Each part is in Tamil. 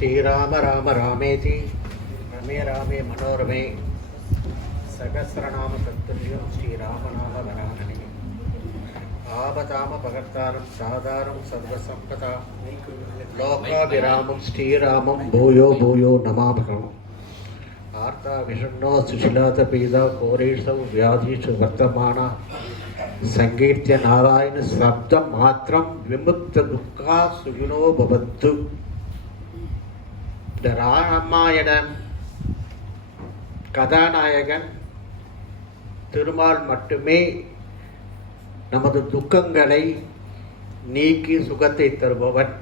श्रीराम राम रामेति रमे रामे मनोरमे सहस्रनाम तत्तुल्यं श्रीरामनाम वरानने आपदामपहर्तारं साधारं सर्वसम्पदा लोकाभिरामं श्रीरामं भूयो भूयो नमामः। आर्ता विषण्णो सुशिलातपीदा घोरेषु व्याधिषु वर्तमाना संकीर्त्य नारायण शब्दं मात्रं विमुक्त दुःखा सुखिनो भवन्तु. இந்த ராமாயணன் கதாநாயகன் திருமால் மட்டுமே நமது துக்கங்களை நீக்கி சுகத்தை தருபவன்.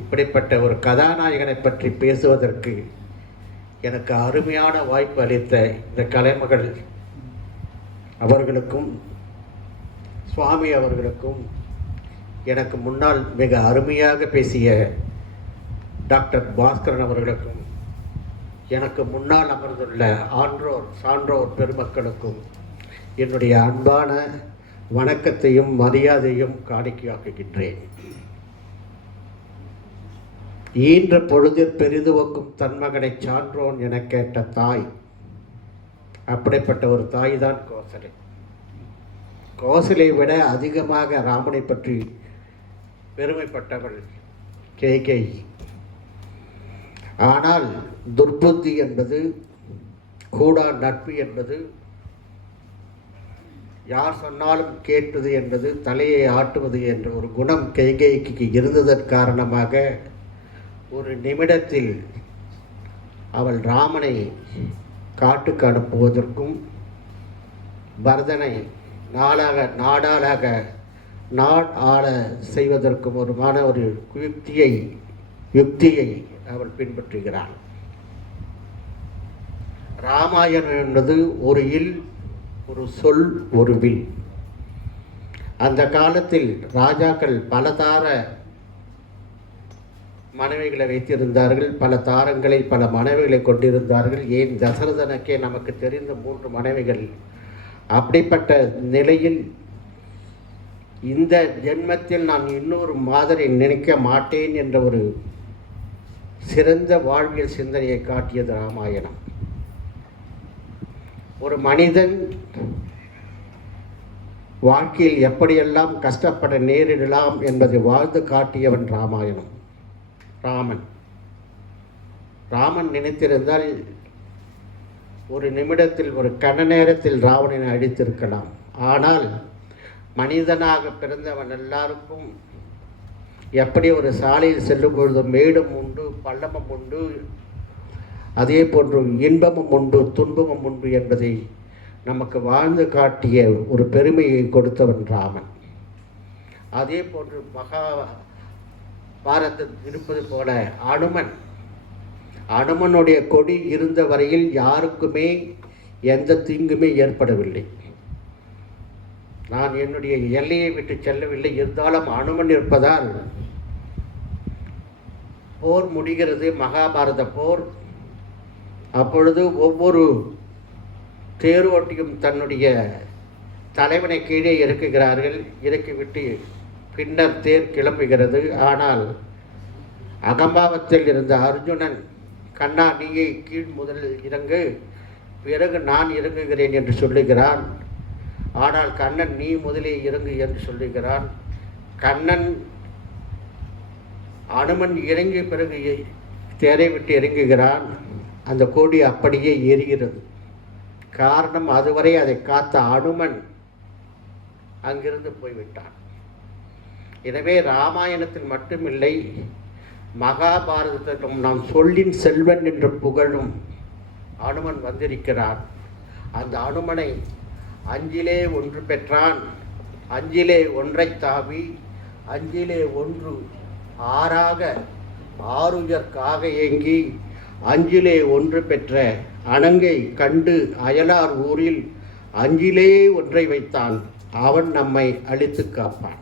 இப்படிப்பட்ட ஒரு கதாநாயகனை பற்றி பேசுவதற்கு எனக்கு அருமையான வாய்ப்பு அளித்த இந்த கலைமகள் அவர்களுக்கும் சுவாமி அவர்களுக்கும், எனக்கு முன்னால் மிக அருமையாக பேசிய டாக்டர் பாஸ்கரன் அவர்களுக்கும், எனக்கு முன்னால் அமர்ந்துள்ள ஆன்றோர் சான்றோர் பெருமக்களுக்கும் என்னுடைய அன்பான வணக்கத்தையும் மரியாதையும் காணிக்கையாக்குகின்றேன். ஈன்ற பொழுதில் பெரிதுவக்கும் தன்மகனை சான்றோன் என கேட்ட தாய், அப்படிப்பட்ட ஒரு தாய் தான் கோசலை. கோசலை விட அதிகமாக ராமனை பற்றி பெருமைப்பட்டவள் கேகேயி. ஆனால் துர்புத்தி என்பது, கூடா நட்பு என்பது, யார் சொன்னாலும் கேட்பது என்பது, தலையை ஆட்டுவது என்ற ஒரு குணம் கைகேயிக்கு இருந்ததன் காரணமாக ஒரு நிமிடத்தில் அவள் ராமனை காட்டுக்கு அனுப்புவதற்கும் பரதனை நாடாளாக ஆள செய்வதற்கும் ஒரு யுக்தியை அவள் பின்பற்றுகிறாள். ராமாயணம் என்பது ஒரு இல், ஒரு சொல், ஒரு வில். அந்த காலத்தில் ராஜாக்கள் பல தார மனைவிகளை வைத்திருந்தார்கள், பல தாரங்களை பல மனைவிகளை கொண்டிருந்தார்கள். ஏன் தசரதனுக்கே நமக்கு தெரிந்த 3 மனைவிகள். அப்படிப்பட்ட நிலையில் இந்த ஜென்மத்தில் நான் இன்னொரு மாதிரி நினைக்க மாட்டேன் என்ற ஒரு சிறந்த வாழ்வியல் சிந்தனையை காட்டியது ராமாயணம். ஒரு மனிதன் வாழ்க்கையில் எப்படியெல்லாம் கஷ்டப்பட நேரிடலாம் என்பதை வாழ்ந்து காட்டியவன் ராமாயணம். ராமன் நினைத்திருந்தால் ஒரு நிமிடத்தில், ஒரு கண நேரத்தில் ராவணனை அழித்திருக்கலாம். ஆனால் மனிதனாக பிறந்தவன் எல்லாருக்கும் எப்படி ஒரு சாலையில் செல்லும் பொழுது மேடும் உண்டு, பள்ளமும் உண்டு, அதே போன்று இன்பமும் உண்டு, துன்பமும் உண்டு என்பதை நமக்கு வாழ்ந்து காட்டிய ஒரு பெருமையை கொடுத்தவன் ராமன். அதே போன்று பாரதத்தில் இருப்பது போல அனுமனுடைய கொடி இருந்த வரையில் யாருக்குமே எந்த தீங்குமே ஏற்படவில்லை. நான் என்னுடைய எல்லையை விட்டு செல்லவில்லை. இருந்தாலும் அனுமன் இருப்பதால் போர் முடிகிறது, மகாபாரத போர். அப்பொழுது ஒவ்வொரு தேரோட்டியும் தன்னுடைய தலைவனை கீழே இறக்குகிறார்கள். இறக்கிவிட்டு பின்னர் தேர் கிளம்புகிறது. ஆனால் அகம்பாவத்தில் இருந்த அர்ஜுனன், கண்ணா நீயே கீழ் முதலில் இறங்கு, பிறகு நான் இறங்குகிறேன் என்று சொல்லுகிறான். ஆனால் கண்ணன் நீ முதலே இறங்கு என்று சொல்லுகிறான். அனுமன் இறங்கிய பிறகு தேரை விட்டு இறங்குகிறான். அந்த கொடி அப்படியே எரிகிறது. காரணம், அதுவரை அதை காத்த அனுமன் அங்கிருந்து போய்விட்டான். எனவே ராமாயணத்தில் மட்டுமில்லை, மகாபாரதத்திலும் நாம் சொல்லின் செல்வன் என்று புகழும் அனுமன் வந்திருக்கிறான். அந்த அனுமனை 5 1 பெற்றான். 5 1 தாவி 5 1 6ஆக ஆறுயர்க்காக ஏங்கி 5 1 பெற்ற அணங்கை கண்டு அயலார் ஊரில் 5 1 வைத்தான். அவன் நம்மை அழித்து காப்பான்.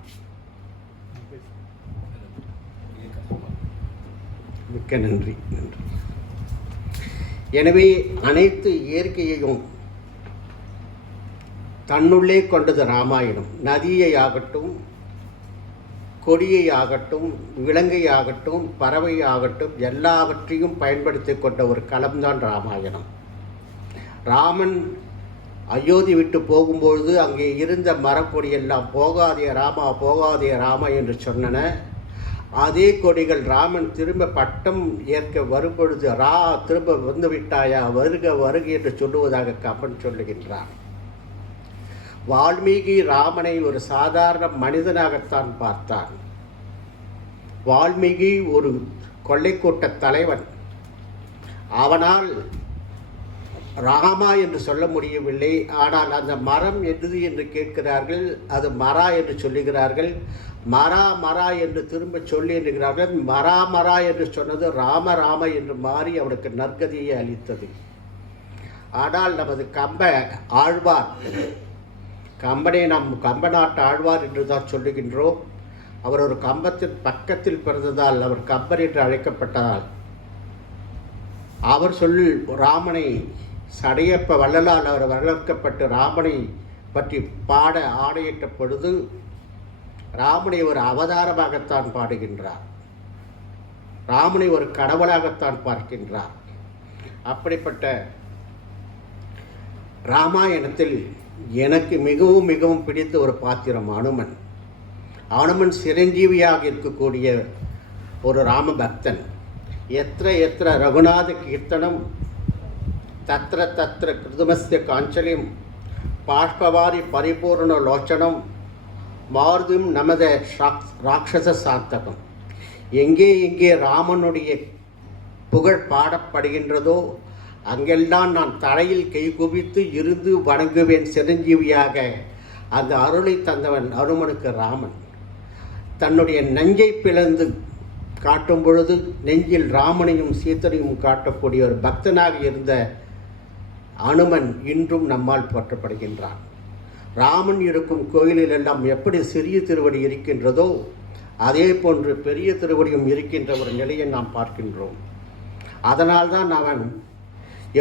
மிக்க நன்றி. எனவே அனைத்து இயற்கையையும் தன்னுள்ளே கொண்டது ராமாயணம். நதியை ஆகட்டும், கொடியை ஆகட்டும், விலங்கை ஆகட்டும், பறவை ஆகட்டும், எல்லாவற்றையும் பயன்படுத்தி கொண்ட ஒரு களம்தான் ராமாயணம். ராமன் அயோத்தி விட்டு போகும்பொழுது அங்கே இருந்த மரக்கொடியெல்லாம் போகாதே ராமா, போகாதே ராமா என்று சொன்னன. அதே கொடிகள் ராமன் திரும்ப பட்டம் ஏற்க வரும்பொழுது திரும்ப வந்து விட்டாயா, வருக வருக என்று சொல்லுவதாக கம்பன் சொல்லுகின்றான். வால்மீகி ராமனை ஒரு சாதாரண மனிதனாகத்தான் பார்த்தான். வால்மீகி ஒரு கொள்ளைக்கூட்ட தலைவன். அவனால் ராமா என்று சொல்ல முடியவில்லை. ஆனால் அந்த மரம் எது என்று கேட்கிறார்கள், அது மரா என்று சொல்லுகிறார்கள். மரா என்று திரும்ப சொல்லி என்கிறார்கள். மரா என்று சொன்னது ராம ராம என்று மாறி அவனுக்கு நற்கதியை அளித்தது. ஆனால் நமது ஆழ்வார், கம்பனை நாம் கம்பநாட்டு ஆழ்வார் என்று தான் சொல்லுகின்றோம். அவர் ஒரு கம்பத்தின் பக்கத்தில் பிறந்ததால் அவர் கம்பர் என்று அழைக்கப்பட்டதால் அவர் ராமனை சடையப்ப வள்ளலால் அவர் வளர்க்கப்பட்டு ராமனை பற்றி பாட ஆணையிட்ட பொழுது ராமனை ஒரு அவதாரமாகத்தான் பாடுகின்றார். ராமனை ஒரு கடவுளாகத்தான் பார்க்கின்றார். அப்படிப்பட்ட ராமாயணத்தில் எனக்கு மிகவும் மிகவும் பிடித்த ஒரு பாத்திரம் அனுமன். அனுமன் சிரஞ்சீவியாக இருக்கக்கூடிய ஒரு ராம பக்தன். எத்திர ரகுநாத கீர்த்தனம் தத்திர தத்திர கிருதமஸ்ய காஞ்சலிம் பாஷ்பவாரி பரிபூர்ண லோச்சனம் மாருதும் நமத ராட்சச சாத்தகம். எங்கே எங்கே ராமனுடைய புகழ் பாடப்படுகின்றதோ அங்கெல்லாம் நான் தலையில் கை குவித்து இருந்து வணங்குவேன் சிரஞ்சீவியாக. அந்த அருளை தந்தவன் அனுமனுக்கு ராமன். தன்னுடைய நெஞ்சை பிளந்து காட்டும் பொழுது நெஞ்சில் ராமனையும் சீத்தனையும் காட்டக்கூடிய ஒரு பக்தனாக இருந்த அனுமன் இன்றும் நம்மால் போற்றப்படுகின்றான். ராமன் இருக்கும் கோயிலில் எல்லாம் எப்படி சிறிய திருவடி இருக்கின்றதோ அதே போன்று பெரிய திருவடியும் இருக்கின்ற ஒரு நிலையை நாம் பார்க்கின்றோம். அதனால்தான் அவன்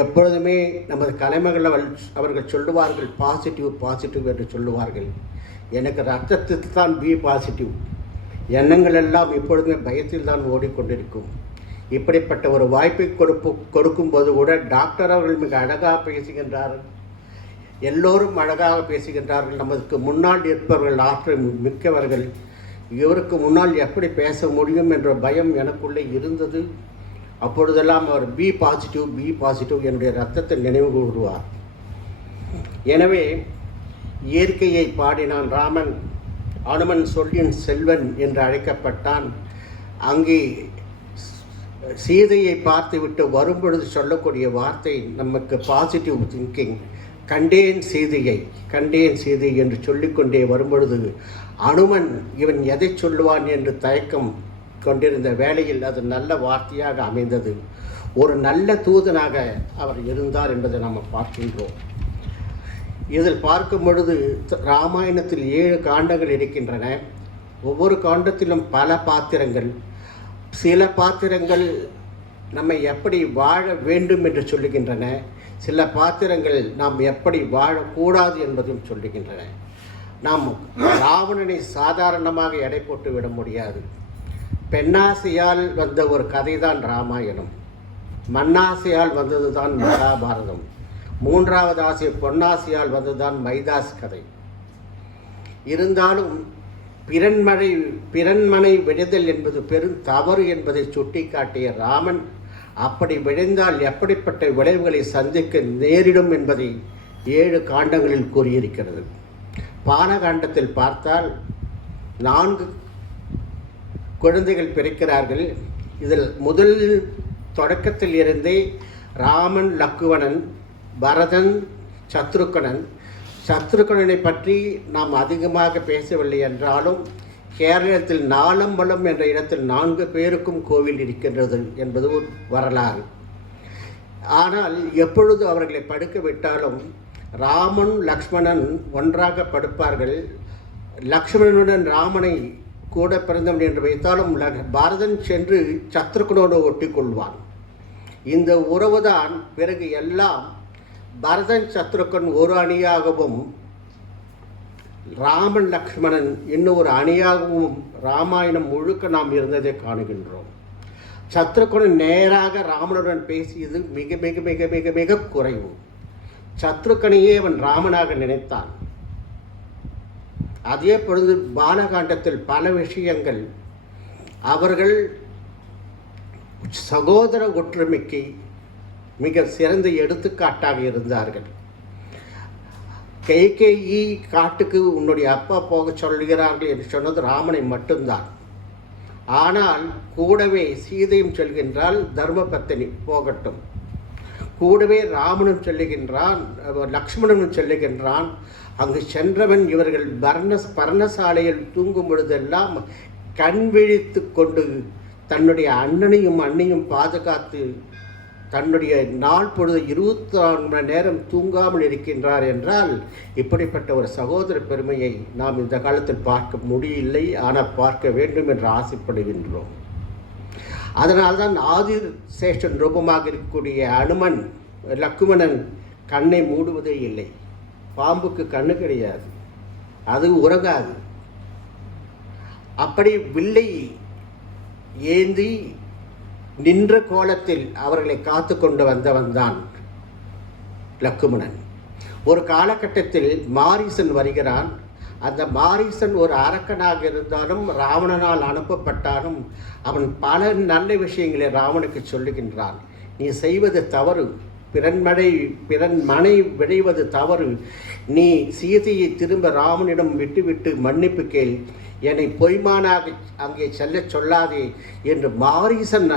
எப்பொழுதுமே நமது கலைமகள் அவர்கள் சொல்லுவார்கள் பாசிட்டிவ் என்று சொல்லுவார்கள். எனக்கு ரத்தத்துக்கு தான் பி பாசிட்டிவ். எண்ணங்கள் எல்லாம் இப்பொழுதுமே பயத்தில் தான் ஓடிக்கொண்டிருக்கும். இப்படிப்பட்ட ஒரு வாய்ப்பை கொடுக்கும்போது கூட டாக்டர் அவர்கள் மிக அழகாக பேசுகின்றார்கள். எல்லோரும் அழகாக பேசுகின்றார்கள். நமக்கு முன்னால் இருப்பவர்கள் ஆற்றல் மிக்கவர்கள். இவருக்கு முன்னால் எப்படி பேச முடியும் என்ற பயம் எனக்குள்ளே இருந்தது. அப்பொழுதெல்லாம் அவர் பி பாசிட்டிவ் என்னுடைய ரத்தத்தை நினைவு கூறுவார். எனவே இயற்கையை பாடினான் ராமன். அனுமன் சொல்லின் செல்வன் என்று அழைக்கப்பட்டான். அங்கே சீதையை பார்த்துவிட்டு வரும்பொழுது சொல்லக்கூடிய வார்த்தை நமக்கு பாசிட்டிவ் திங்கிங். கண்டேன் சீதை என்று சொல்லிக்கொண்டே வரும்பொழுது அனுமன் இவன் எதை சொல்லுவான் என்று தயக்கம் கொண்டிருந்த வேளையில் அது நல்ல வார்த்தையாக அமைந்தது. ஒரு நல்ல தூதனாக அவர் இருந்தார் என்பதை நாம் பார்க்கின்றோம். இதில் பார்க்கும் பொழுது ராமாயணத்தில் 7 காண்டங்கள் இருக்கின்றன. ஒவ்வொரு காண்டத்திலும் பல பாத்திரங்கள். சில பாத்திரங்கள் நம்மை எப்படி வாழ வேண்டும் என்று சொல்லுகின்றன. சில பாத்திரங்கள் நாம் எப்படி வாழக்கூடாது என்பதும் சொல்லுகின்றன. நாம் ராவணனை சாதாரணமாக எடை போட்டு விட முடியாது. பெண்ணாசையால் வந்த ஒரு கதை தான் ராமாயணம். மண்ணாசையால் வந்தது தான் மகாபாரதம். 3வது ஆசை பொன்னாசையால் வந்ததுதான் மைதாஸ் கதை. இருந்தாலும் பிறன்மனை விடுதல் என்பது பெரும் தவறு என்பதை சுட்டிக்காட்டிய ராமன் அப்படி விளைந்தால் எப்படிப்பட்ட விளைவுகளை சந்திக்க நேரிடும் என்பதை 7 காண்டங்களில் கூறியிருக்கிறது. பானகாண்டத்தில் பார்த்தால் 4 குழந்தைகள் பிறக்கிறார்கள். இதில் முதலில் தொடக்கத்தில் இருந்தே ராமன், லக்குவணன், பரதன், சத்ருக்கணனை பற்றி நாம் அதிகமாக பேசவில்லை என்றாலும் கேரளத்தில் நாலம்பலம் என்ற இடத்தில் 4 பேருக்கும் கோவில் இருக்கின்றது என்பது ஒரு வரலாறு. ஆனால் எப்பொழுது அவர்களை படுக்க விட்டாலும் ராமன் லக்ஷ்மணன் ஒன்றாக படுப்பார்கள். லக்ஷ்மணனுடன் ராமனை கூட பிறந்தவன் என்று வைத்தாலும் பாரதன் சென்று சத்ருக்கனோடு ஒட்டி கொள்வான். இந்த உறவுதான் பிறகு எல்லாம் பரதன் சத்ருக்கன் ஒரு அணியாகவும் ராமன் லக்ஷ்மணன் இன்னும் ஒரு அணியாகவும் ராமாயணம் முழுக்க நாம் இருந்ததை காணுகின்றோம். சத்ருகனன் நேராக ராமனுடன் பேசியது மிக மிக மிக மிக மிக குறைவு. சத்ருகனையே அவன் ராமனாக நினைத்தான். அதே பொழுது பாலகாண்டத்தில் பல விஷயங்கள் அவர்கள் சகோதர ஒற்றுமைக்கு மிக சிறந்த எடுத்துக்காட்டாக இருந்தார்கள். கைகேயி காட்டுக்கு உன்னுடைய அப்பா போக சொல்கிறார்கள் என்று சொன்னது ராமனை மட்டும்தான். ஆனால் கூடவே சீதையும் சொல்கின்றால் தர்மபத்தினி போகட்டும், கூடவே ராமனும் சொல்லுகின்றான், லக்ஷ்மணனும் சொல்லுகின்றான். அங்கு சென்றவன் இவர்கள் பர்ணசாலையில் தூங்கும் பொழுதெல்லாம் கண் விழித்து கொண்டு தன்னுடைய அண்ணனையும் அண்ணையும் பாதுகாத்து தன்னுடைய நாள் பொழுது 24 மணி நேரம் தூங்காமல் இருக்கின்றார் என்றால் இப்படிப்பட்ட ஒரு சகோதர பெருமையை நாம் இந்த காலத்தில் பார்க்க முடியவில்லை. ஆனால் பார்க்க வேண்டும் என்று ஆசைப்படுகின்றோம். அதனால்தான் ஆதிசேஷன் ரூபமாக இருக்கக்கூடிய அனுமன் லக்குமணன் கண்ணை மூடுவதே இல்லை. பாம்புக்கு கண்ணு கிடையாது, அது உறங்காது. அப்படி வில்லை ஏந்தி நின்ற கோலத்தில் அவர்களை காத்து கொண்டு வந்தவன் தான் லக்குமணன். ஒரு காலகட்டத்தில் மாரீசன் வருகிறான். அந்த மாரீசன் ஒரு அரக்கனாக இருந்தாலும் ராவணனால் அனுப்பப்பட்டாலும் அவன் பல நல்ல விஷயங்களை ராவனுக்கு சொல்லுகின்றான். நீ செய்வது தவறு, பிறன் மனை விளைவது தவறு. நீ சீதையை திரும்ப ராமனிடம் விட்டுவிட்டு மன்னிப்பு கேள், என்னை பொய்மானாக அங்கே செல்ல சொல்லாதே என்று மாரீசன்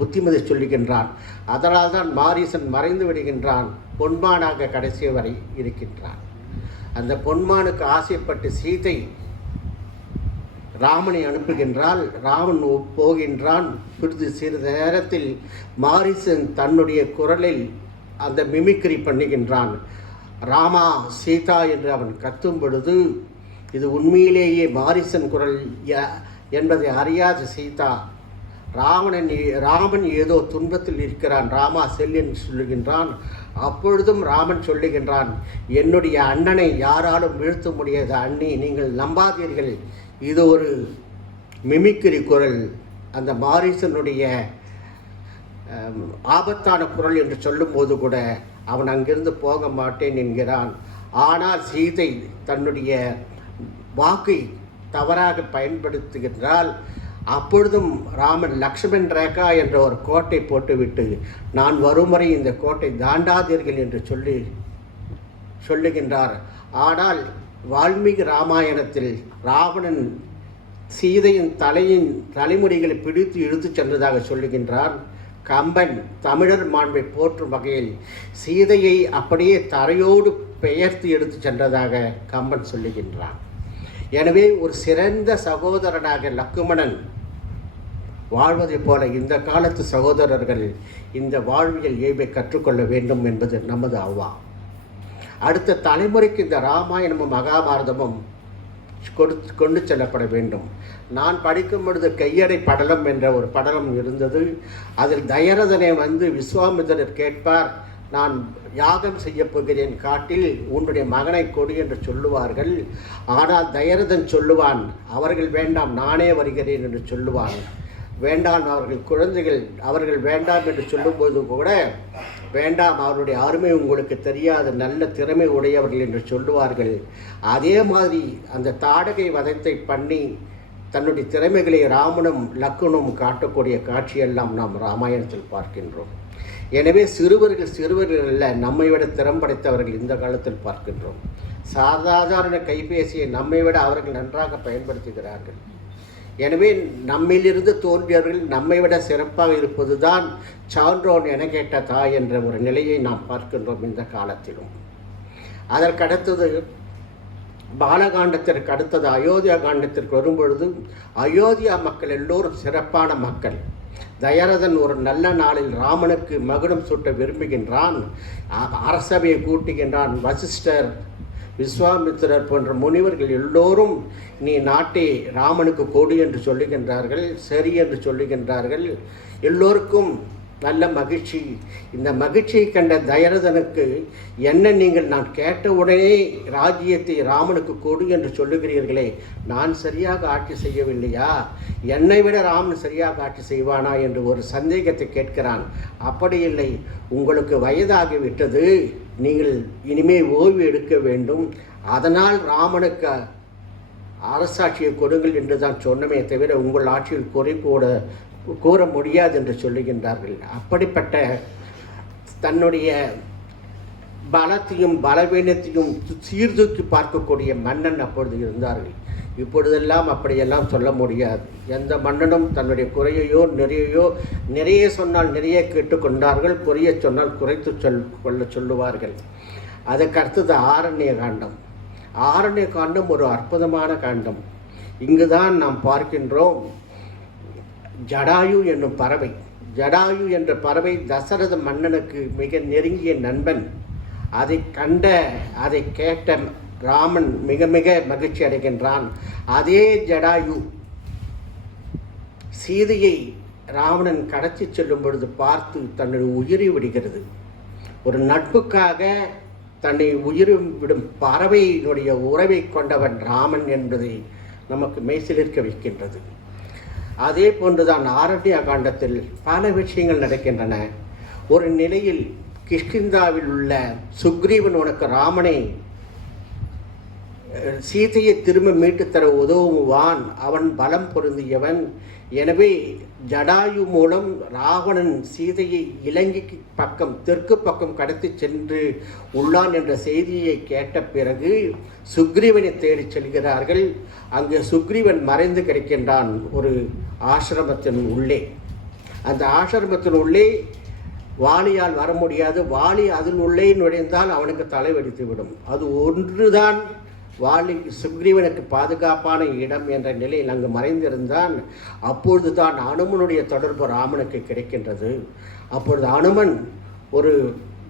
புத்திமதி சொல்லுகின்றான். அதனால் தான் மாரீசன் மறைந்து விடுகின்றான், பொன்மானாக கடைசி வரை இருக்கின்றான். அந்த பொன்மானுக்கு ஆசைப்பட்டு சீதை ராமனை அனுப்புகின்றால், ராமன் போகின்றான். சிறிது நேரத்தில் மாரீசன் தன்னுடைய குரலில் அந்த மிமிக்ரி பண்ணுகின்றான். ராமா சீதா என்று அவன் கத்தும் பொழுது இது உண்மையிலேயே மாரீசன் குரல் என்பதை அறியாத சீதா ராமன் ஏதோ துன்பத்தில் இருக்கிறான், ராமா செல் என்று சொல்லுகின்றான். அப்பொழுதும் ராமன் சொல்லுகின்றான், என்னுடைய அண்ணனை யாராலும் வீழ்த்த முடியாத அண்ணி, நீங்கள் நம்பாதீர்கள், இது ஒரு மிமிக்ரி குரல், அந்த மாரீசனுடைய ஆபத்தான குரல் என்று சொல்லும்போது கூட அவன் அங்கிருந்து போக மாட்டேன் என்கிறான். ஆனால் சீதை தன்னுடைய வாக்கை தவறாக பயன்படுத்துகின்றால் அப்பொழுதும் ராமன் லக்ஷ்மண் ரேகா என்ற ஒரு கோட்டை போட்டுவிட்டு நான் வரும் வரை இந்த கோட்டை தாண்டாதீர்கள் என்று சொல்லுகின்றார். ஆனால் வால்மீகி ராமாயணத்தில் ராவணன் சீதையின் தலைமுடிகளை பிடித்து இழுத்துச் சென்றதாக சொல்லுகின்றான். கம்பன் தமிழர் மாண்பை போற்றும் வகையில் சீதையை அப்படியே தரையோடு பெயர்த்து எடுத்து சென்றதாக கம்பன் சொல்லுகின்றான். எனவே ஒரு சிறந்த சகோதரனாக லக்குமணன் வாழ்வதைப் போல இந்த காலத்து சகோதரர்கள் இந்த வாழ்வியல் இயல்பை கற்றுக்கொள்ள வேண்டும் என்பது நமது அவ்வா. அடுத்த தலைமுறைக்கு இந்த ராமாயணமும் மகாபாரதமும் கொண்டு செல்லப்பட வேண்டும். நான் படிக்கும் பொழுது கையடை படலம் என்ற ஒரு படலம் இருந்தது. அதில் தயரதனை விஸ்வாமித்திரர் கேட்பார், நான் யாகம் செய்ய போகிறேன் காட்டில், உன்னுடைய மகனை கொடு என்று சொல்லுவார்கள். ஆனால் தயரதன் சொல்லுவான், அவர்கள் வேண்டாம், நானே வருகிறேன் என்று சொல்லுவான். வேண்டாம், அவர்கள் குழந்தைகள், அவர்கள் வேண்டாம் என்று சொல்லும்போது கூட வேண்டாம், அவருடைய அருமை உங்களுக்கு தெரியாது, நல்ல திறமை உடையவர்கள் என்று சொல்லுவார்கள். அதே மாதிரி அந்த தாடகை வதத்தை பண்ணி தன்னுடைய திறமைகளை ராமனும் லக்குனும் காட்டக்கூடிய காட்சியெல்லாம் நாம் ராமாயணத்தில் பார்க்கின்றோம். எனவே சிறுவர்கள் அல்ல, நம்மை விட திறம் படைத்தவர்கள் இந்த காலத்தில் பார்க்கின்றோம். சாதாரண கைபேசியை நம்மை விட அவர்கள் நன்றாக பயன்படுத்துகிறார்கள். எனவே நம்மிலிருந்து தோன்றியவர்கள் நம்மை விட சிறப்பாக இருப்பது தான் சான்றோன் என கேட்ட தாய் என்ற ஒரு நிலையை நாம் பார்க்கின்றோம் இந்த காலத்திலும். அதற்கடுத்தது பாலகாண்டத்திற்கு அடுத்தது அயோத்தியா காண்டத்திற்கு வரும்பொழுது அயோத்தியா மக்கள் எல்லோரும் சிறப்பான மக்கள். தயரதன் ஒரு நல்ல நாளில் ராமனுக்கு மகுடம் சூட்ட விரும்புகின்றான். அரசபையை கூட்டுகின்றான். வசிஷ்டர், விஸ்வாமித்திரர் போன்ற முனிவர்கள் எல்லோரும் நீ நாட்டை ராமனுக்கு கொடு என்று சொல்லுகின்றார்கள். சரி என்று சொல்லுகின்றார்கள். எல்லோருக்கும் நல்ல மகிழ்ச்சி. இந்த மகிழ்ச்சியை கண்ட தயரதனுக்கு, என்ன நீங்கள் நான் கேட்ட உடனே ராஜ்யத்தை ராமனுக்கு கொடு என்று சொல்லுகிறீர்களே, நான் சரியாக ஆட்சி செய்யவில்லையா? என்னை விட ராமன் சரியாக ஆட்சி செய்வானா என்று ஒரு சந்தேகத்தை கேட்கிறான். அப்படி இல்லை, உங்களுக்கு வயதாகிவிட்டது, நீங்கள் இனிமே ஓய்வு எடுக்க வேண்டும், அதனால் ராமனுக்கு அரசாட்சியை கொடுங்கள் என்று தான் சொன்னமே தவிர உங்கள் ஆட்சியில் குறை கூற முடியாது என்று சொல்லுகின்றார்கள். அப்படிப்பட்ட தன்னுடைய பலத்தையும் பலவீனத்தையும் சீர்தூக்கி பார்க்கக்கூடிய மன்னன் அப்பொழுது இருந்தார்கள். இப்பொழுதெல்லாம் அப்படியெல்லாம் சொல்ல முடியாது. எந்த மன்னனும் தன்னுடைய குறையையோ நிறைய சொன்னால் நிறைய கேட்டுக்கொண்டார்கள், குறைய சொன்னால் குறைத்து கொள்ள சொல்லுவார்கள். அதுக்கு அடுத்தது ஆரண்ய காண்டம். ஆரண்ய காண்டம் ஒரு அற்புதமான காண்டம். இங்குதான் நாம் பார்க்கின்றோம் ஜடாயு என்னும் பறவை. ஜடாயு என்ற பறவை தசரத மன்னனுக்கு மிக நெருங்கிய நண்பன். அதை கேட்ட ராமன் மிக மிக மகிழ்ச்சி அடைகின்றான். அதே ஜடாயு சீதையை ராவணன் கடத்தி செல்லும் பொழுது பார்த்து தன்னுடைய உயிரை விடுகிறது. ஒரு நட்புக்காக தன்னை உயிர் விடும் பறவையினுடைய உறவை கொண்டவன் ராமன் என்பதை நமக்கு மெய்சிலிருக்க வைக்கின்றது. அதே போன்றுதான் ஆரண்ய காண்டத்தில் பல விஷயங்கள் நடக்கின்றன. ஒரு நிலையில் கிஷ்கிந்தாவில் உள்ள சுக்ரீவன் உனக்கு ராமனை சீதையை திரும்ப மீட்டுத்தர உதவுவான், அவன் பலம் பொருந்தியவன், எனவே ஜடாயு மூலம் ராவணன் சீதையை இலங்கைக்கு பக்கம் தெற்கு பக்கம் கடத்தி சென்று உள்ளான் என்ற செய்தியை கேட்ட பிறகு சுக்ரீவனை தேடி செல்கிறார்கள். அங்கே சுக்ரீவன் மறைந்து கிடக்கின்றான் ஒரு ஆசிரமத்தின் உள்ளே. அந்த ஆசிரமத்தின் உள்ளே வாலியால் வர முடியாது. வாலி அதில் உள்ளே நுழைந்தால் அவனுக்கு தலை வெடித்துவிடும். அது ஒன்றுதான் வாலி சுக்ரீவனுக்கு பாதுகாப்பான இடம் என்ற நிலையில் அங்கு மறைந்திருந்தான். அப்பொழுது தான் அனுமனுடைய தொடர்பு ராமனுக்கு கிடைக்கின்றது. அப்பொழுது அனுமன் ஒரு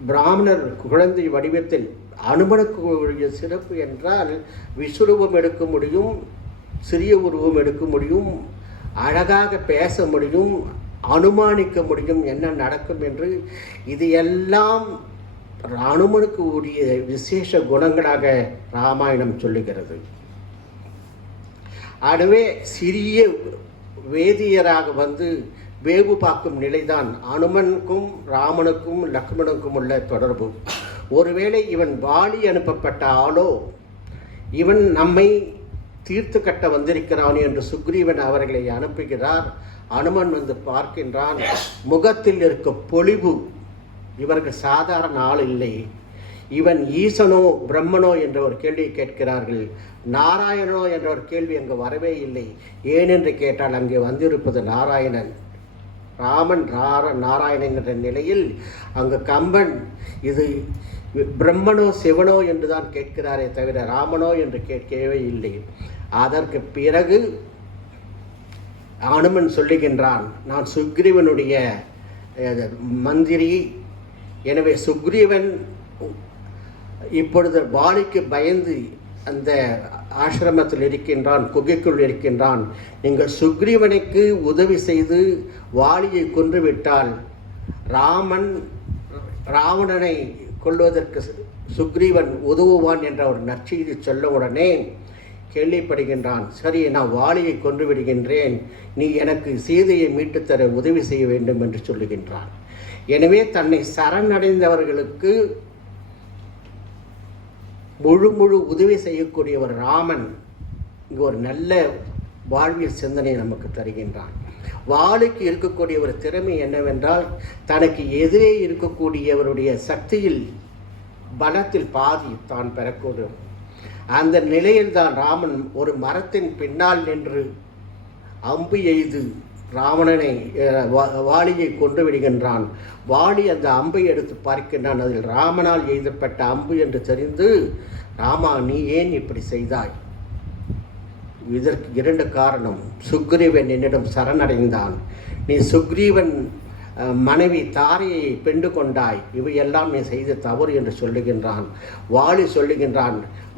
பிராமணர் குழந்தை வடிவத்தில், அனுமனுக்கு சிறப்பு என்றால் விஸ்வரூபம் எடுக்க முடியும், சிறிய உருவம் எடுக்க முடியும், அழகாக பேச முடியும், அனுமானிக்க முடியும் என்ன நடக்கும் என்று. இது எல்லாம் அனுமனுக்கு உரிய விசேஷ குணங்களாக ராமாயணம் சொல்லுகிறது. ஆகவே சிறிய வேதியராக வந்து வேவு பார்க்கும் நிலைதான் அனுமனுக்கும் ராமனுக்கும் லக்ஷ்மணுக்கும் உள்ள தொடர்பு. ஒருவேளை இவன் வாலி அனுப்பப்பட்ட ஆளோ, இவன் நம்மை தீர்த்து கட்ட வந்திருக்கிறான் என்று சுக்ரீவன் அவர்களை அனுப்புகிறார். அனுமன் வந்து பார்க்கின்றான், முகத்தில் இருக்க பொலிவு, இவர்கள் சாதாரண ஆள் இல்லை, இவன் ஈசனோ பிரம்மனோ என்ற ஒரு கேள்வியை கேட்கிறார்கள். நாராயணனோ என்ற ஒரு கேள்வி அங்கு வரவே இல்லை. ஏனென்று கேட்டால் அங்கே வந்திருப்பது நாராயணன். ராமன் நாராயணன் என்ற நிலையில் அங்கு கம்பன் இது பிரம்மனோ சிவனோ என்று தான் கேட்கிறாரே தவிர ராமனோ என்று கேட்கவே இல்லை. அதற்கு பிறகு அனுமன் சொல்லுகின்றான், நான் சுக்ரீவனுடைய மந்திரி, எனவே சுக்ரீவன் இப்பொழுது வாலிக்கு பயந்து அந்த ஆசிரமத்தில் இருக்கின்றான், குகைக்குள் இருக்கின்றான். நீங்கள் சுக்ரீவனுக்கு உதவி செய்து வாலியை கொன்றுவிட்டால் ராவணனை கொல்வதற்கு சுக்ரீவன் உதவுவான் என்ற ஒரு நற்செய்தி சொல்ல உடனே கேள்விப்படுகின்றான். சரி, நான் வாலியை கொன்று விடுகின்றேன், நீ எனக்கு சீதையை மீட்டுத்தர உதவி செய்ய வேண்டும் என்று சொல்லுகின்றான். எனவே தன்னை சரணடைந்தவர்களுக்கு முழு உதவி செய்யக்கூடியவர் ராமன் இங்கு ஒரு நல்ல வாழ்வியல் சிந்தனை நமக்கு தருகின்றான். வாலிக்கு இருக்கக்கூடிய ஒரு திறமை என்னவென்றால், தனக்கு எதிரே இருக்கக்கூடியவருடைய சக்தியில் பலத்தில் பாதி தான் பெறக்கூடும். அந்த நிலையில்தான் ராமன் ஒரு மரத்தின் பின்னால் நின்று அம்பு எய்து ராவணனை வாலியை கொண்டு விடுகின்றான். வாலி அந்த அம்பை எடுத்து பார்க்கின்றான். அதில் ராமனால் எய்தப்பட்ட அம்பு என்று தெரிந்து, ராமா நீ ஏன் இப்படி செய்தாய்? இதற்கு 2 காரணம். சுக்ரீவன் என்னிடம் சரணடைந்தான். நீ சுக்ரீவன் மனைவி தாரையை பெண்டு கொண்டாய், இவையெல்லாம் நீ செய்த தவறு என்று சொல்லுகின்றான். வாலி சொல்லுகின்றான்,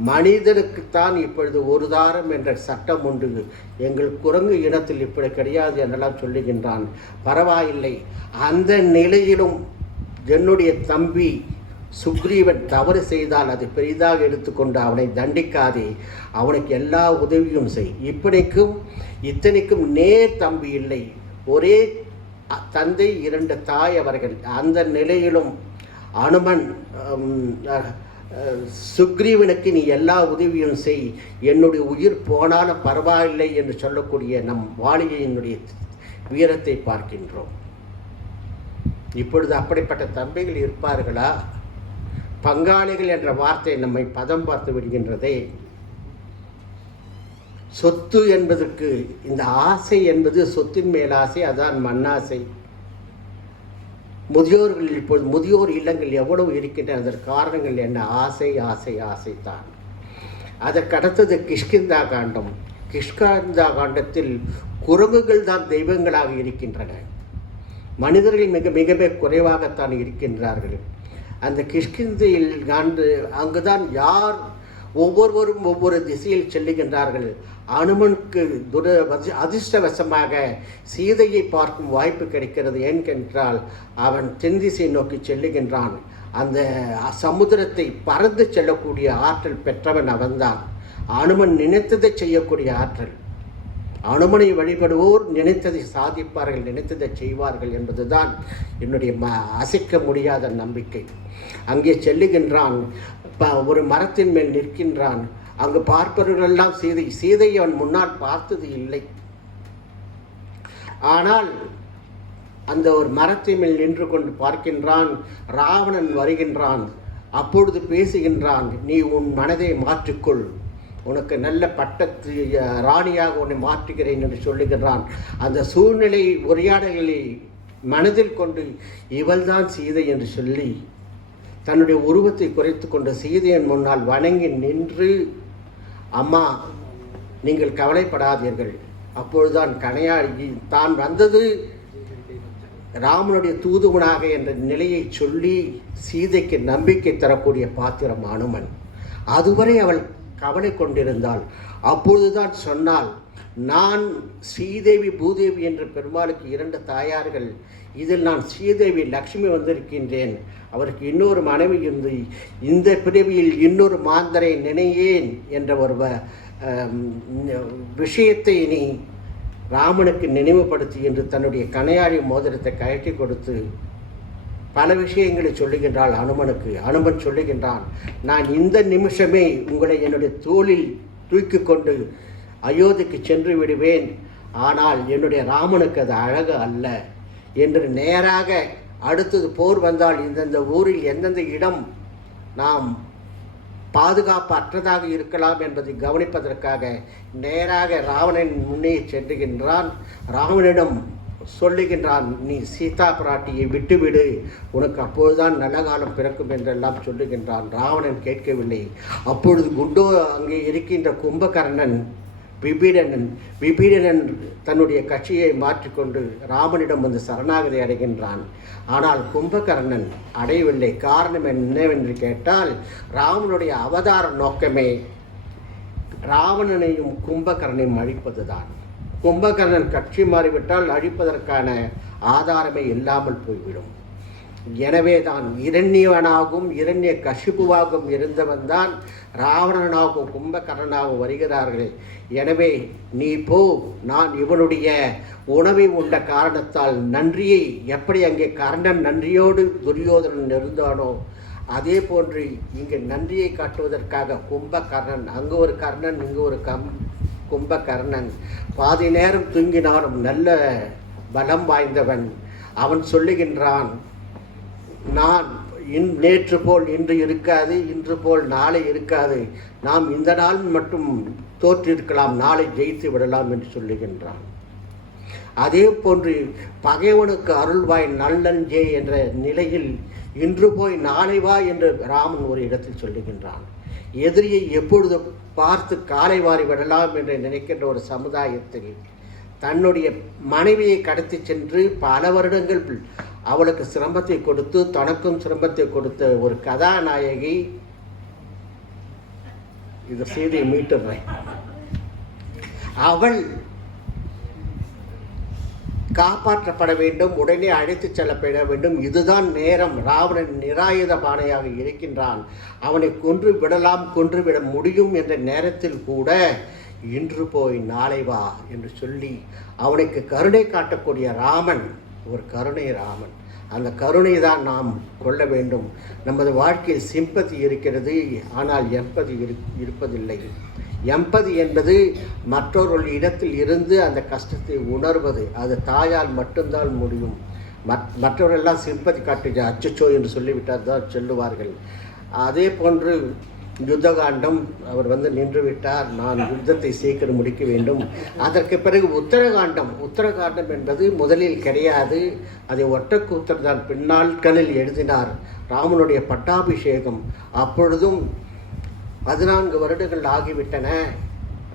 மனிதனுக்குத்தான் இப்பொழுது ஒரு தாரம் என்ற சட்டம் உண்டு, எங்கள் குரங்கு இனத்தில் இப்படி கிடையாது என்றெல்லாம் சொல்லுகின்றான். பரவாயில்லை, அந்த நிலையிலும் என்னுடைய தம்பி சுக்ரீவன் தவறு செய்தால் அதை பெரிதாக எடுத்துக்கொண்டு அவனை தண்டிக்காதே, அவனுக்கு எல்லா உதவியும் செய். இத்தனைக்கும் நேர் தம்பி இல்லை, ஒரே தந்தை 2 தாய் அவர்கள். அந்த நிலையிலும் அனுமன் சுக்ரீவனுக்கு நீ எல்லா உதவியும் செய், என்னுடைய உயிர் போனாலும் பரவாயில்லை என்று சொல்லக்கூடிய நம் வாலியினுடைய வீரத்தை பார்க்கின்றோம். இப்பொழுது அப்படிப்பட்ட தம்பிகள் இருப்பார்களா? பங்காளிகள் என்ற வார்த்தை நம்மை பதம் பார்த்து விடுகின்றதே. சொத்து என்பதற்கு இந்த ஆசை என்பது சொத்தின் மேல் ஆசை, அதான் மண்ணாசை. முதியோர்கள் இப்பொழுது முதியோர் இல்லங்கள் எவ்வளவு இருக்கின்றன, அதற்கு காரணங்கள் என்ன? ஆசை ஆசை ஆசைத்தான். அதற்கு அடுத்தது கிஷ்கிந்தா காண்டம். கிஷ்கிந்தா காண்டத்தில் குரங்குகள் தான் தெய்வங்களாக இருக்கின்றன, மனிதர்கள் மிக மிக குறைவாகத்தான் இருக்கின்றார்கள். அந்த கிஷ்கிந்தையில் அங்குதான் யார் ஒவ்வொருவரும் ஒவ்வொரு திசையில் செல்லுகின்றார்கள். அனுமனுக்கு அதிர்ஷ்டவசமாக சீதையை பார்க்கும் வாய்ப்பு கிடைக்கிறது. ஏனென்றால் அவன் தென் திசை நோக்கி செல்லுகின்றான். அந்த சமுத்திரத்தை பறந்து செல்லக்கூடிய ஆற்றல் பெற்றவன் அவன்தான். அனுமன் நினைத்ததை செய்யக்கூடிய ஆற்றல். அனுமனை வழிபடுவோர் நினைத்ததை சாதிப்பார்கள், நினைத்ததை செய்வார்கள் என்பதுதான் என்னுடைய அசைக்க முடியாத நம்பிக்கை. அங்கே செல்லுகின்றான், ஒரு மரத்தின் மேல் நிற்கின்றான். அங்கு பார்ப்பவர்களெல்லாம் சீதையை அவன் முன்னால் பார்த்தது இல்லை. ஆனால் அந்த ஒரு மரத்தின் மேல் நின்று கொண்டு பார்க்கின்றான். ராவணன் வருகின்றான். அப்பொழுது பேசுகின்றான், நீ உன் மனதை மாற்றிக்கொள், உனக்கு நல்ல பட்டத்து ராணியாக உன்னை மாற்றுகிறேன் என்று சொல்லுகின்றான். அந்த சூழ்நிலை உரையாடல்களை மனதில் கொண்டு இவள்தான் சீதை என்று சொல்லி தன்னுடைய உருவத்தை குறைத்து கொண்டு சீதையின் முன்னால் வணங்கி நின்று, அம்மா நீங்கள் கவலைப்படாதீர்கள். அப்பொழுதுதான் கணையாடி தான் வந்தது ராமனுடைய தூதுவனாக என்ற நிலையை சொல்லி சீதைக்கு நம்பிக்கை தரக்கூடிய பாத்திரம் அனுமன். அதுவரை அவள் கவலை கொண்டிருந்தாள். அப்பொழுதுதான் சொன்னால், நான் ஸ்ரீதேவி பூதேவி என்ற பெருமாளுக்கு 2 தாயார்கள், இதில் நான் ஸ்ரீதேவி லக்ஷ்மி வந்திருக்கின்றேன், அவருக்கு இன்னொரு மனைவி இருந்து இந்த பிறவியில் இன்னொரு மாந்தரை நினையேன் என்ற ஒரு விஷயத்தை நீ ராமனுக்கு நினைவுபடுத்தி என்று தன்னுடைய கணையாழி மோதிரத்தை கழட்டி கொடுத்து பல விஷயங்களை சொல்லுகின்றாள் அனுமனுக்கு. அனுமன் சொல்லுகின்றான், நான் இந்த நிமிஷமே உங்களை என்னுடைய தோளில் தூக்கி கொண்டு அயோத்திக்கு சென்று விடுவேன், ஆனால் என்னுடைய ராமனுக்கு அது அழகு அல்ல என்று நேராக அடுத்தது போர் வந்தால் இந்தந்த ஊரில் எந்தெந்த இடம் நாம் பாதுகாப்பு அற்றதாக இருக்கலாம் என்பதை கவனிப்பதற்காக நேராக ராவணன் முன்னே சென்றுகின்றான். ராவணனிடம் சொல்லுகின்றான், நீ சீதா பிராட்டியை விட்டுவிடு, உனக்கு அப்பொழுதுதான் நல்ல காலம் பிறக்கும் என்றெல்லாம் சொல்லுகின்றான். ராவணன் கேட்கவில்லை. அப்பொழுது குண்டோ அங்கே இருக்கின்ற கும்பகர்ணன் விபீடனன் தன்னுடைய கட்சியை மாற்றிக்கொண்டு ராமனிடம் வந்து சரணாகதி அடைகின்றான். ஆனால் கும்பகர்ணன் அடையவில்லை. காரணம் என்னவென்று கேட்டால், ராமனுடைய அவதார நோக்கமே ராவணனையும் கும்பகர்ணனையும் அழிப்பதுதான். கும்பகர்ணன் கட்சி மாறிவிட்டால் அழிப்பதற்கான ஆதாரமே இல்லாமல் போய்விடும். எனவே தான் இரண்யவனாகவும் இரண்ய கசிபுவாகவும் இருந்தவன் தான் ராவணனாகவும் கும்பகர்ணனாகவும் வருகிறார்கள். எனவே நீ போ, நான் இவனுடைய உணவை உண்ட காரணத்தால் நன்றியை எப்படி அங்கே கர்ணன் நன்றியோடு துரியோதனன் இருந்தானோ அதே போன்று இங்கு நன்றியை காட்டுவதற்காக கும்பகர்ணன், அங்கு ஒரு கர்ணன் இங்கு ஒரு கும்பகர்ணன், பாதி நேரம் தூங்கினாலும் நல்ல பலம் வாய்ந்தவன். அவன் சொல்லுகின்றான், நான் நேற்று போல் இன்று இருக்காது, இன்று போல் நாளை இருக்காது, நாம் இந்த நாள் மட்டும் தோற்றிருக்கலாம், நாளை ஜெயித்து விடலாம் என்று சொல்லுகின்றான். அதே போன்று பகைவனுக்கு அருள்வாய் நல்லஞ்சே என்ற நிலையில் இன்று போய் நாளை வா என்று ராமன் ஒரு இடத்தில் சொல்லுகின்றான். எதிரியை எப்பொழுது பார்த்து காலை வாரி விடலாம் என்று நினைக்கின்ற ஒரு சமுதாயத்தில் தன்னுடைய மனைவியை கடத்தி சென்று பல வருடங்கள் அவளுக்கு சிரமத்தை கொடுத்து தனக்கும் சிரமத்தை கொடுத்த ஒரு கதாநாயகி. இந்த செய்தியை மீட்டுறேன். அவள் காப்பாற்றப்பட வேண்டும், உடனே அழைத்து செல்லப்பட வேண்டும். இதுதான் நேரம். ராவணன் நிராயுத பானையாக இருக்கின்றான். அவனை கொன்று விடலாம், கொன்றுவிட முடியும் என்ற நேரத்தில் கூட இன்று போய் நாளை வா என்று சொல்லி அவனுக்கு கருணை காட்டக்கூடிய ராமன் ஒரு கருணை ராமன். அந்த கருணை தான் நாம் கொள்ள வேண்டும். நமது வாழ்க்கையில் சிம்பதி இருக்கிறது, ஆனால் எம்பதி இருப்பதில்லை. எம்பதி என்பது மற்றொரு இடத்தில் இருந்து அந்த கஷ்டத்தை உணர்வது. அது தாயால் மட்டும்தான் முடியும். மற்றவரெல்லாம் சிம்பதி காட்டு அச்சச்சோ என்று சொல்லிவிட்டார் தான் சொல்லுவார்கள். அதே போன்று யுத்தகாண்டம், அவர் நின்று விட்டார், நான் யுத்தத்தை சீக்கிரம் முடிக்க வேண்டும். அதற்கு பிறகு உத்தரகாண்டம் என்பது முதலில் கிடையாது. அதை ஒட்டக்கூத்தர் தான் பின்னாட்களில் எழுதினார். ராமனுடைய பட்டாபிஷேகம். அப்பொழுதும் 14 வருடங்கள் ஆகிவிட்டன.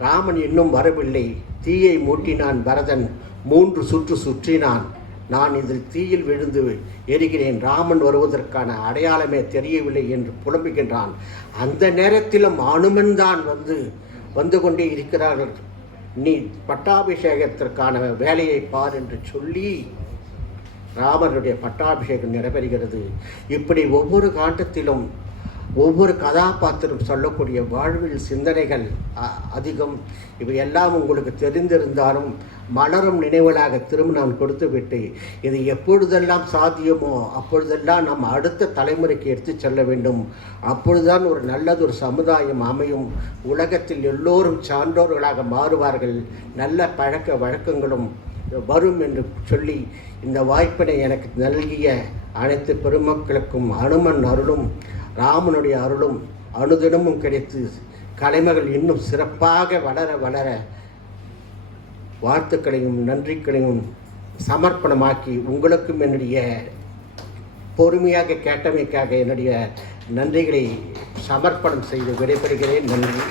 ராமன் இன்னும் வரவில்லை. தீயை மூட்டினான் பரதன். 3 சுற்று சுற்றினான். நான் இதில் தீயில் விழுந்து எரிகிறேன், ராமன் வருவதற்கான அடையாளமே தெரியவில்லை என்று புலம்புகின்றான். அந்த நேரத்திலும் அனுமன் தான் வந்து கொண்டே இருக்கிறார்கள். நீ பட்டாபிஷேகத்திற்கான வேலையை பார் என்று சொல்லி ராமனுடைய பட்டாபிஷேகம் நடைபெறுகிறது. இப்படி ஒவ்வொரு காண்டத்திலும் ஒவ்வொரு கதாபாத்திரம் சொல்லக்கூடிய வாழ்வில் சிந்தனைகள் அதிகம். இவையெல்லாம் உங்களுக்கு தெரிந்திருந்தாலும் மலரும் நினைவுகளாக திரும்ப நான் கொடுத்துவிட்டு, இது எப்பொழுதெல்லாம் சாத்தியமோ அப்பொழுதெல்லாம் நாம் அடுத்த தலைமுறைக்கு எடுத்து செல்ல வேண்டும். அப்பொழுதுதான் ஒரு நல்லதொரு சமுதாயம் அமையும். உலகத்தில் எல்லோரும் சான்றோர்களாக மாறுவார்கள். நல்ல பழக்க வழக்கங்களும் வரும் என்று சொல்லி இந்த வாய்ப்பினை எனக்கு நல்கிய அனைத்து பெருமக்களுக்கும் அனுமன் அருளும் ராமனுடைய அருளும் அனுதினமும் கிடைத்து கலைமகள் இன்னும் சிறப்பாக வளர வளர வாழ்த்துக்களையும் நன்றிக்களையும் சமர்ப்பணமாக்கி உங்களுக்கும் என்னுடைய பொறுமையாக கேட்டமைக்காக என்னுடைய நன்றிகளை சமர்ப்பணம் செய்து விடைபெறுகிறேன். நன்றி.